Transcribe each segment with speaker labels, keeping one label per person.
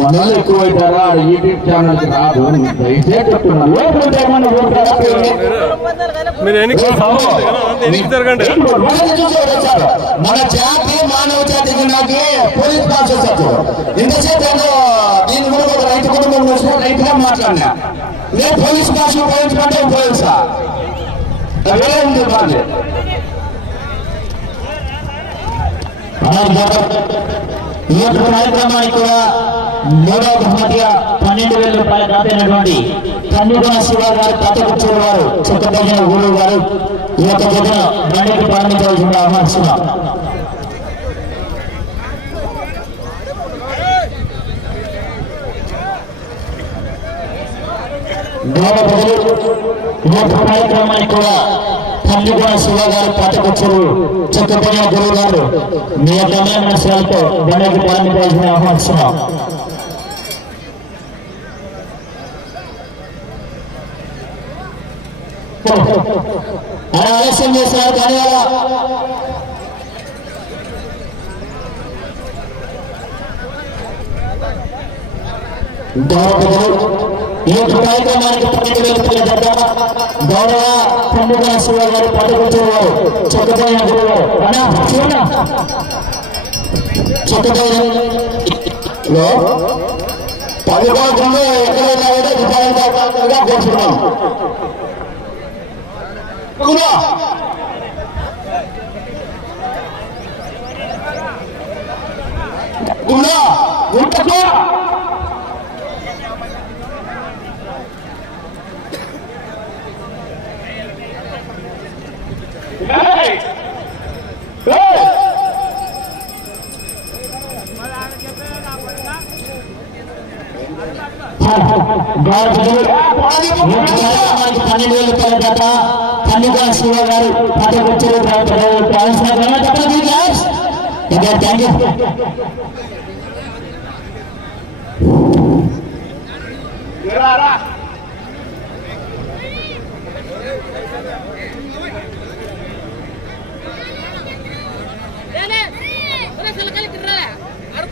Speaker 1: మనల్ని ఎక్కువ అవుతారా యూట్యూబ్ ఛానల్కి రాదు. దయచేసి?
Speaker 2: మీరు వెనక్కి వెనక్కి జరగండి?
Speaker 1: మన జాతి మానవ జాతికి నాకు పోలీస్ వచ్చారు. ఇంతసేపు దీని కూడా ఒక రైతు కుటుంబం రైతుగా మాట్లాడినా. నేను పోలీస్ పాస్ ఉపయోగించమంటే ఉపయోగిస్తా ఉంది బాగా
Speaker 3: ఈ యొక్క కార్యక్రమానికి కూడా మూడవ బహుమతిగా పన్నెండు వేల రూపాయలు దాటినటువంటి కన్నుగుణ శివ గారు కథకూర్చూరు వారు చుట్టపల్లిన ఊరు గారు ఈ యొక్క జతను బండికి ప్రారంభించవలసిందిగా ఆహ్వానిస్తున్నాం గౌరవ ప్రజలు ఈ యొక్క కార్యక్రమానికి కూడా కన్నుగుణ శివ గారు కథకూర్చూరు చుట్టపల్లిన గురువు గారు మీ యొక్క అమూల్యమైన శ్రమతో బండికి ప్రారంభించవలసిందిగా ఆహ్వానిస్తున్నాం ఆయన ఈ యొక్క కార్యక్రమానికి పన్నెండు వేల రూపాయల జత గౌరవ పండుగ శివ గారు పట్టుకొచ్చేవారు చక్కదైన గురువు అన్నా శివన్న చక్కదైన
Speaker 1: పదిహేను ఎక్కడైనా కూడా విధానంగా కూర్చున్నాం కూడా కూడా
Speaker 3: పన్నెండు వేల రూపాయల జత పన్నుగా శివ గారు పది వచ్చే థ్యాంక్ యూ
Speaker 4: சில காலத்துக்கு அடு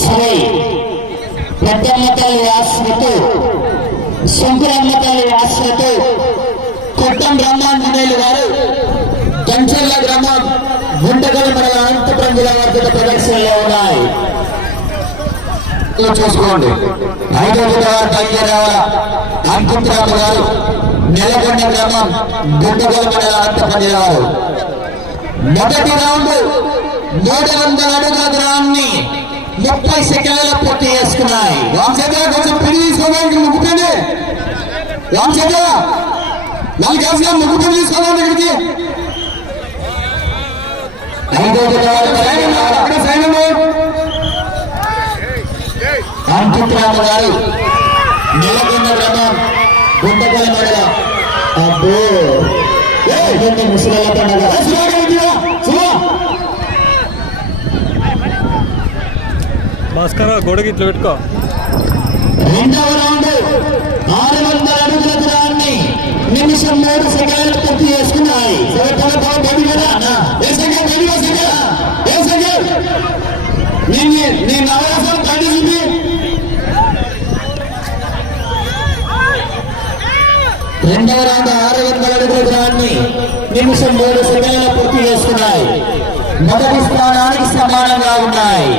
Speaker 3: శ్రీ పెద్దమ్మ తల్లి ఆశ్రతు శంకరమ్మ తల్లి ఆశ్రతు కొట్టం బ్రహ్మాంజనేయులు గారు. కంచెల్ల గ్రామం గుంటగల్ మండల అనంతపురం జిల్లా వర్గ ప్రదర్శనలో ఉన్నాయి.
Speaker 1: చూసుకోండి. ఐదో తర్వాత అయ్యరావుల అంకుత్రామ గారు నెలకొండ గ్రామం గుండగల మండల అనంతపురం జిల్లా మొదటి రౌండ్ మూడు వందల అడుగుల గ్రామాన్ని ముప్పై సెకండ్ల పూర్తి చేసుకున్నాయి. రామచంద్ర కొంచెం పిడి తీసుకోవడానికి ముగ్గుతుంది రామచంద్ర నాలుగు గ్యాస్గా ముగ్గుతుంది తీసుకోవాలి ఇక్కడికి. ఐదో తర్వాత సైన్యము
Speaker 3: అంకితరామ గారు. నెలకొండ గ్రామం గుంటగల్ మండల. అబ్బో. ముసలి పండుగ?
Speaker 2: భాస్కర్ గొడగ ఇట్లా పెట్టుకో.
Speaker 3: రెండవ రౌండ్ ఆరు వందల అడుగుల దూరాన్ని నిమిషం మూడు సెకండ్లు పూర్తి చేసుకున్నాయి.
Speaker 1: నీ నవరసం తడిసింది
Speaker 3: రెండవ రౌండ్ ఆరు వందల అడుగుల జాన్ని నిమిషం మూడు సెకండ్లు పూర్తి చేసుకున్నాయి. మొదటి స్థానానికి సమానంగా ఉన్నాయి.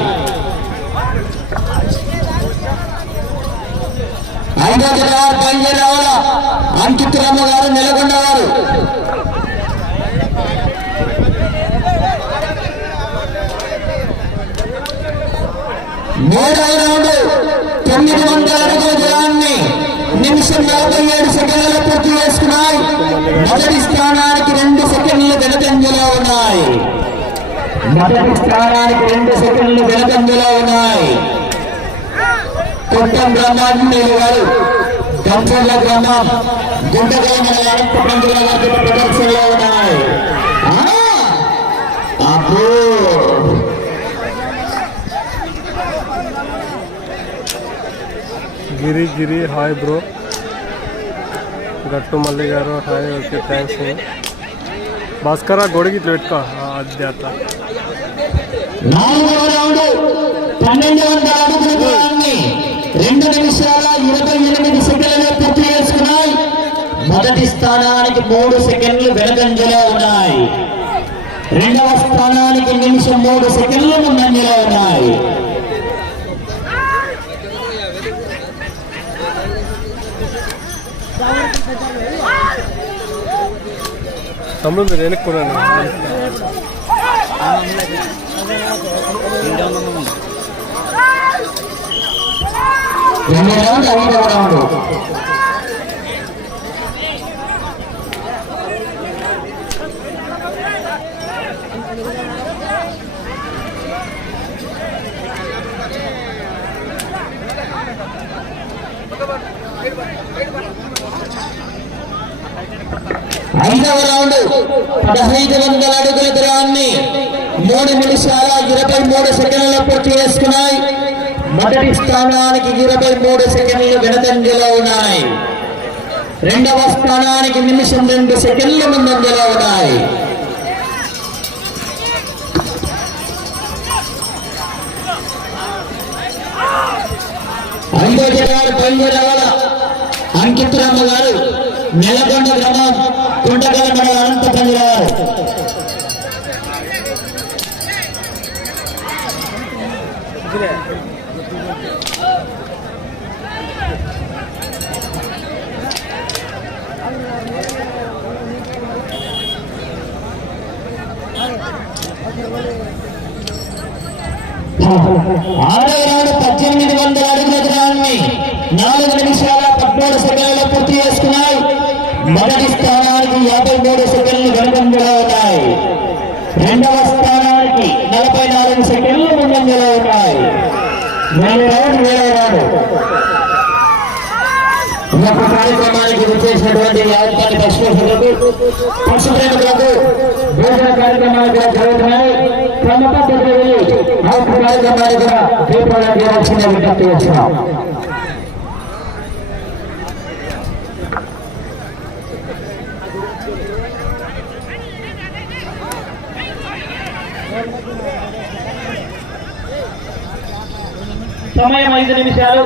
Speaker 1: ఐదో జిల్లా పంజరావుల అంకితరమ్మ గారు నెలకొండవారు మూడవ రౌండ్ తొమ్మిది వందల అడుగుల దూరాన్ని నిమిషం నలభై ఏడు సెకండ్లు పూర్తి చేసుకున్నాయి. మొదటి స్థానానికి రెండు సెకండ్లు వెనకంజలో ఉన్నాయి.
Speaker 3: మొదటి స్థానానికి రెండు సెకండ్లు
Speaker 1: వెనకంజలో ఉన్నాయి. కొట్టం బ్రహ్మాంజనేయులు గారు గంపర్ల గ్రామం గుంటగల మన అనంతపురం జిల్లా ప్రదర్శనలో ఉన్నాయి. అబ్బో!
Speaker 2: Giri Giri hi bro. గట్టు మల్లి గారు హాయ్ ఓకే థ్యాంక్స్ భాస్కర్ గొడుగు ఇట్లా పెట్టుకో ఆ, అది అట్లా.
Speaker 3: రెండు నిమిషాల ఇరవై ఎనిమిది సెకండ్లలో పూర్తి చేసుకున్నాయి. మొదటి స్థానానికి మూడు సెకండ్లు వెనకంజలో ఉన్నాయి. రెండవ స్థానానికి నిమిషం మూడు సెకండ్లు ముందంజలో ఉన్నాయి.
Speaker 2: తమ్ముడు మీరు వెనుక్కున్నాను
Speaker 3: రెండు రౌండ్ ఐదవ రౌండ్ ఐదవ రౌండ్ పదహైదు వందల అడుగుల దూరాన్ని మూడు నిమిషాల ఇరవై మూడు సెకండ్లలో పూర్తి చేసుకున్నాయి. మొదటి స్థానానికి ఇరవై మూడు సెకండ్లు వెనదంజలో ఉన్నాయి. రెండవ స్థానానికి నిమిషం రెండు సెకండ్లు ముందంజలో ఉన్నాయి. ఐదో జగారు బయలుదేరాల అంకితురామ్మ గారు నెలకొండ గ్రామం కుంటగల మన అనంతపల్లి గారు ఆరో రౌండ్ పద్దెనిమిది వందల అడుగుల గ్రామాన్ని నాలుగు నిమిషాల పద్నాలుగు సెకండ్లలో పూర్తి చేసుకున్నాయి. మొదటి స్థానానికి యాభై మూడు సెకండ్లు వెనుకంజలో ఉన్నాయి. రెండవ స్థానానికి నలభై నాలుగు సెకండ్లు ముందంజలో ఉన్నాయి. వేల రౌండ్ వేల రౌండ్ ఈ యొక్క కార్యక్రమానికి విచ్చేసినటువంటి యావత్తాన్ని పక్షులకు పక్షుప్రేమికులకు భోజన కార్యక్రమాలు కూడా జరుగుతున్నాయి. క్రమ పద్ధతిలో వెళ్ళి ఆ యొక్క కార్యక్రమాన్ని కూడా దీపావళి చేయాల్సిన విజ్ఞప్తి వచ్చినాం సమయం ఐదు నిమిషాలు.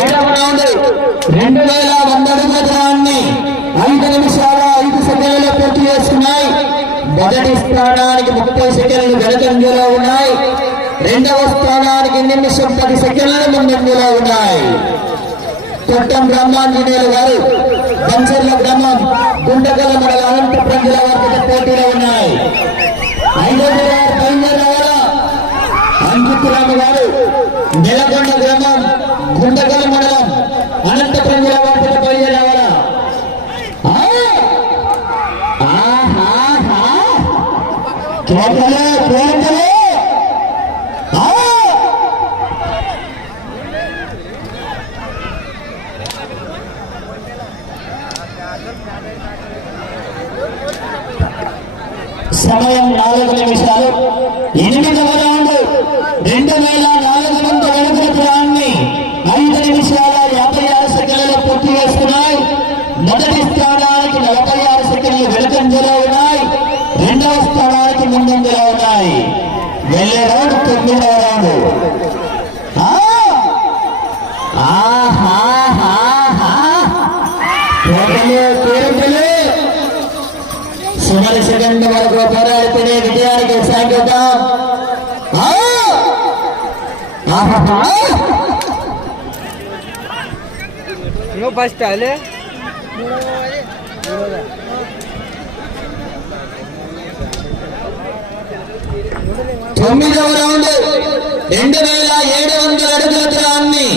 Speaker 3: ఏడవ రౌండ్ రెండు వేల వంద అడుగుల ఐదు నిమిషాల ఐదు సెకండ్లు పూర్తి చేసుకున్నాయి. మొదటి స్థానానికి ముప్పై సెకండ్లు వెనకంజలో ఉన్నాయి. రెండవ స్థానానికి నిమిషం పది సెకండ్లు ముందంజలో ఉన్నాయి. కొట్టం బ్రహ్మాంజనేయులు గారు బంచర్ల గ్రామం గుండగల మండల అనంతపురం జిల్లా వారికి పోటీలో ఉన్నాయి. ఐదో జిల్లా బయలుదేరాల అంకితురామ గారు నెలకొండ గ్రామం గుండగల మండలం అనంతపురం జిల్లా వారికి బయలుదేరావాలా కేకలే కేకలే ఆ! సమయం ఎనిమిదవ రౌండ్ రెండు వేల నాలుగు వందల అడుగుల దూరాన్ని ఐదు నిమిషాల యాభై ఆరు సెకండ్లలో పూర్తి చేస్తున్నాయి. మొదటి స్థానానికి నలభై ఆరు సెకండ్లు వెనుకంజలో ఉన్నాయి. రెండవ స్థానానికి ముందంజలో ఉన్నాయి. వెళ్ళే రౌండ్ తొమ్మిదవ రౌండ్ ఆ! చివరి సెకండ్ వరకు పోరాడితేనే విజయానికి!
Speaker 2: నువ్వు ఫస్ట్
Speaker 3: తొమ్మిదవ రౌండ్ రెండు వేల ఏడు వందల అడుగుల దూరాన్ని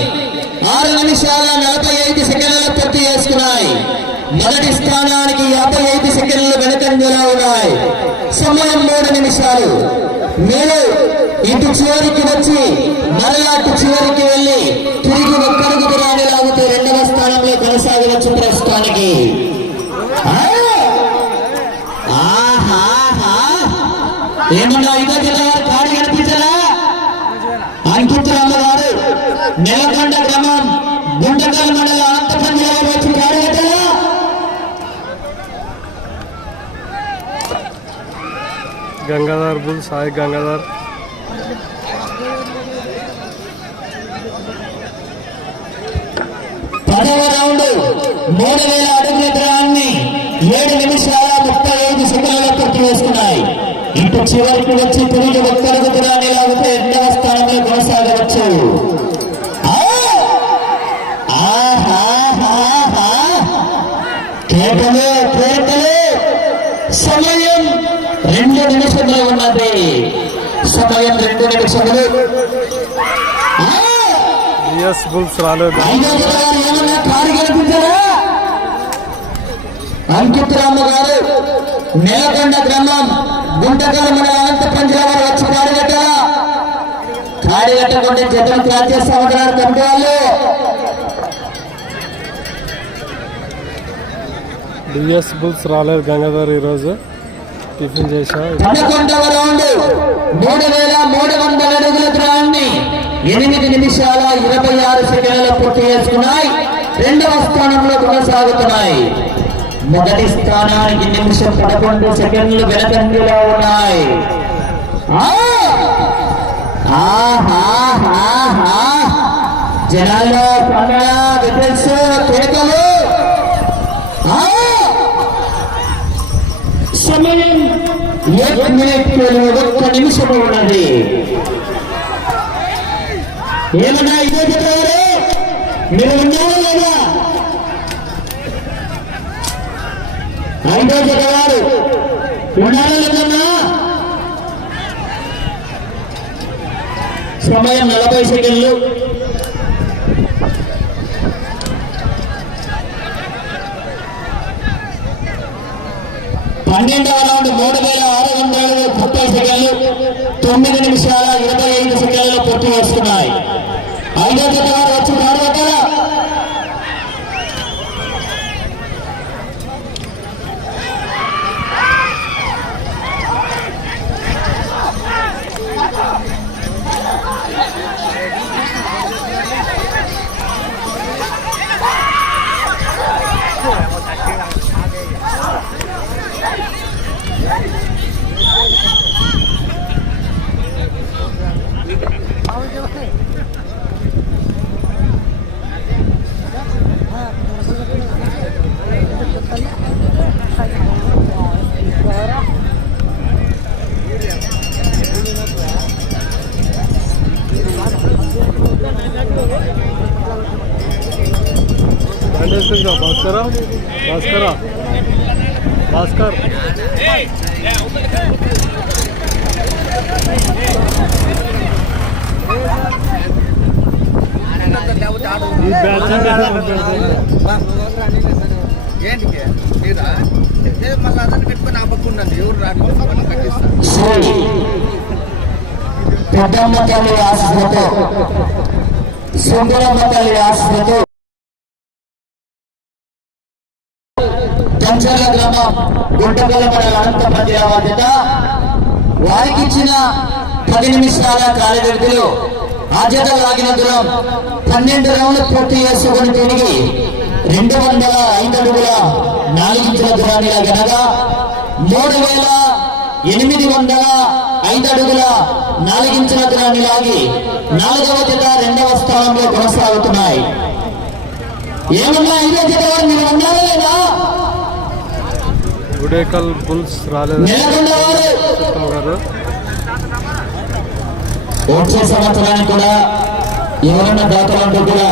Speaker 3: ఆరు నిమిషాల నలభై ఐదు సెకండ్లలో పూర్తి చేసుకున్నాయి. మొదటి స్థానానికి యాభై ఐదు సెకండ్లు వెనుకంజలో ఉన్నాయి. సమయం మూడు నిమిషాలు. మీరు ఇటు చివరికి వచ్చి మరలా అటు చివరికి వెళ్ళి తిరిగి ఒక్కరికి దూరాన్ని రెండవ స్థానంలో కొనసాగవచ్చు ప్రస్తుతానికి. ఆ! ఆహాహా! ఏమన్నా ఇదో జిల్లా వారు కనిపించరా అంకితురామ్మ గారు నెలకొండ గ్రామం గుంటకల్ మండలం.
Speaker 2: గంగాధర్ బుల్ సాయి గంగాధర్
Speaker 3: పదవ రౌండ్ మూడు వేల అడుగుల దూరాన్ని ఏడు నిమిషాల ముప్పై ఐదు సెకండ్లలో పూర్తి చేసుకున్నాయి ఇటు చివరికి వచ్చి తిరిగి ఒక్కడుగు దూరాన్ని లాగితే రెండవ స్థానంలో కొనసాగవచ్చు ఆ! ఆహాహాహా! సమయం రెండు నిమిషంలో ఉన్నది. సమయం రెండు నిమిషములు. ఆ!
Speaker 2: బిఎస్ బుల్స్ రాలేదు.
Speaker 3: అంకిత్ రామ గారు నేలకొండ గ్రామం గుంటకల్ మన అనంతపురం జిల్లా వారు వచ్చి కారు కట్టకుంటే జతలు క్రాస్ చేస్తా ఉంటున్నారు కమిటీ వాళ్ళు.
Speaker 2: బిఎస్ బుల్స్ రాలేదు గంగాధర్ ఈరోజు. టిఫిన్ చేసా?
Speaker 3: పదకొండవ రౌండ్. మూడు వేల మూడు వందల అడుగుల దూరాన్ని ఎనిమిది నిమిషాల ఇరవై ఆరు సెకండ్లు పూర్తి చేసుకున్నాయి. రెండవ స్థానంలో కొనసాగుతున్నాయి. మొదటి స్థానానికి నిమిషం పదకొండు సెకండ్లు వెనకంజలో ఉన్నాయి. ఆ! జనాల్లో కేకలు సమయం एक मिनट के लिए ఒక్క నిమిషం ఉన్నది ఏమన్నా ఇదే చెప్పారు మీరు ఉన్నారా లేదా ఐదో చెప్పారు ఉన్నారా లేదన్నా సమయం నలభై సెకండ్లు పన్నెండవ రౌండ్ మూడు వేల ఆరు వందల ముప్పై సెకండ్లు తొమ్మిది నిమిషాల ఇరవై ఐదు సెకండ్లు పూర్తి చేసుకున్నాయి ఐదో జత వారు వచ్చి పాడబడ్డారా
Speaker 2: భాస్కర భాస్కర. భాస్కర్. ఈ బ్యాచ్ అంటే
Speaker 5: ఏంటికి మళ్ళీ అదని పెట్టుకొని ఆపకుండా ఎవరు రాని మళ్ళీ
Speaker 3: సుందరమ్మ తల్లి ఆశతో కంచర్ల గ్రామం గుంటగల మండల అనంతపురం జిల్లా బాధ్యత వారికి ఇచ్చిన పది నిమిషాల కార్యదర్శులు ఆద్యత లాగిన దూరం పన్నెండు రౌండ్లు పూర్తి చేసుకుని తిరిగి రెండు వందల ఐదు అడుగుల నాలుగించుల దూరాన్ని లాగనగా మూడు వేల ఎనిమిది వందల ఐదు అడుగుల నాలుగించుల దూరాన్ని లాగి నాలుగవ జత రెండవ స్థానంలో కొనసాగుతున్నాయి ఏమన్నా ఐదో జత వారు మీరు ఉన్నారా లేదా?
Speaker 2: గుడేకల్ బుల్స్ రాలేదు? గారు
Speaker 3: వచ్చే సంవత్సరానికి కూడా ఎవరైనా దాతలంటూ కూడా